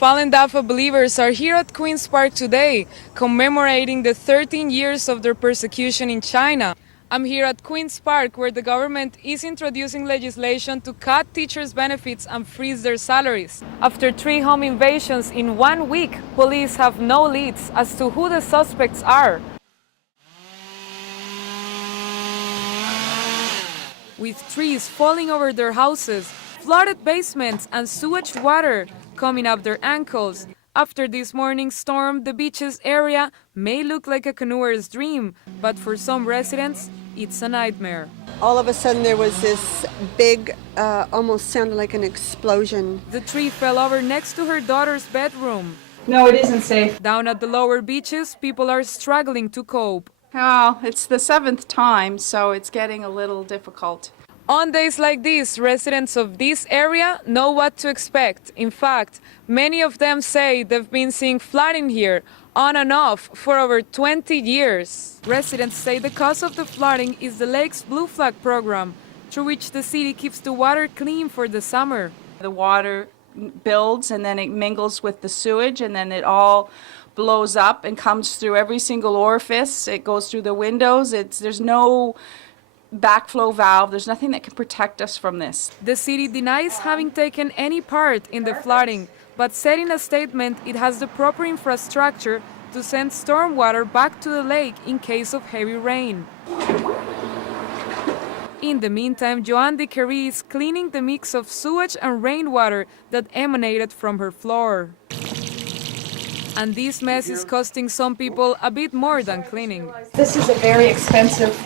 fallen Dafa believers are here at Queen's Park today, commemorating the 13 years of their persecution in China. I'm here at Queen's Park, where the government is introducing legislation to cut teachers' benefits and freeze their salaries. After 3 home invasions in 1 week, police have no leads as to who the suspects are. With trees falling over their houses, flooded basements and sewage water coming up their ankles. After this morning's storm, the beaches area may look like a canoeer's dream, but for some residents, it's a nightmare. All of a sudden there was this big, almost sounded like an explosion. The tree fell over next to her daughter's bedroom. No, it isn't safe. Down at the lower beaches, people are struggling to cope. Oh, it's the 7th time, so it's getting a little difficult. On days like these, residents of this area know what to expect. In fact, many of them say they've been seeing flooding here on and off for over 20 years. Residents say the cause of the flooding is the lake's Blue Flag program, through which the city keeps the water clean for the summer. The water builds and then it mingles with the sewage and then it all blows up and comes through every single orifice. It goes through the windows. There's no backflow valve. There's nothing that can protect us from this. The city denies having taken any part in the flooding, but said in a statement it has the proper infrastructure to send stormwater back to the lake in case of heavy rain. In the meantime, Joanne DeCarrie is cleaning the mix of sewage and rainwater that emanated from her floor. And this mess is costing some people a bit more than cleaning. This is a very expensive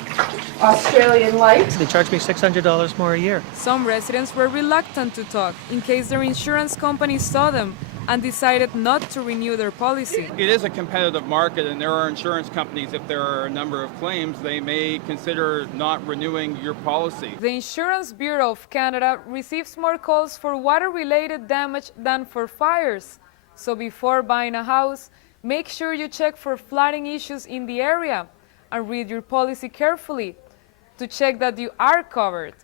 Australian light. They charge me $600 more a year. Some residents were reluctant to talk in case their insurance company saw them and decided not to renew their policy. It is a competitive market, and there are insurance companies, if there are a number of claims, they may consider not renewing your policy. The Insurance Bureau of Canada receives more calls for water-related damage than for fires. So before buying a house, make sure you check for flooding issues in the area and read your policy carefully to check that you are covered.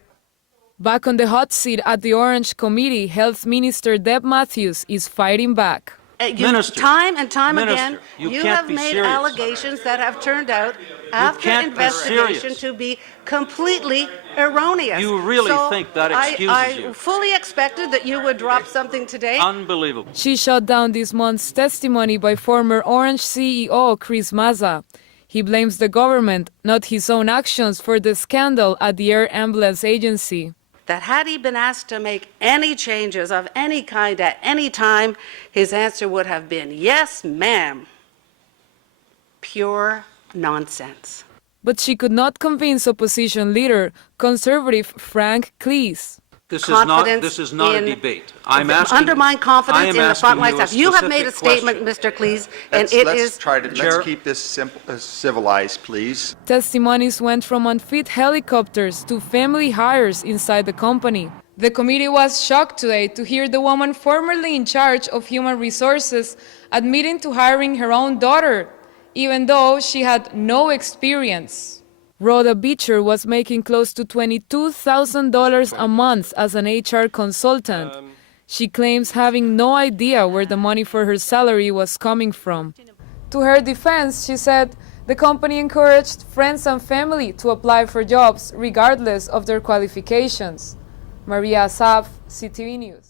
Back on the hot seat at the Orange Committee, Health Minister Deb Matthews is fighting back. Minister, time and time again, you have made serious. allegations that have turned out after investigation to be completely erroneous. You really think that excuses you? I fully expected that you would drop something today. Unbelievable. She shut down this month's testimony by former Orange CEO Chris Mazza. He blames the government, not his own actions, for the scandal at the Air Ambulance Agency. That had he been asked to make any changes of any kind at any time, his answer would have been, yes, ma'am. Pure nonsense. But she could not convince opposition leader, Conservative Frank Cleese. This is not a debate. I'm asking undermine confidence in the frontline staff. You have made a specific statement, Mr. Cleese, Let's keep this civilized, please. Testimonies went from unfit helicopters to family hires inside the company. The committee was shocked today to hear the woman formerly in charge of human resources admitting to hiring her own daughter, even though she had no experience. Rhoda Beecher was making close to $22,000 a month as an HR consultant. She claims having no idea where the money for her salary was coming from. To her defense, she said the company encouraged friends and family to apply for jobs regardless of their qualifications. Maria Assaf, CTV News.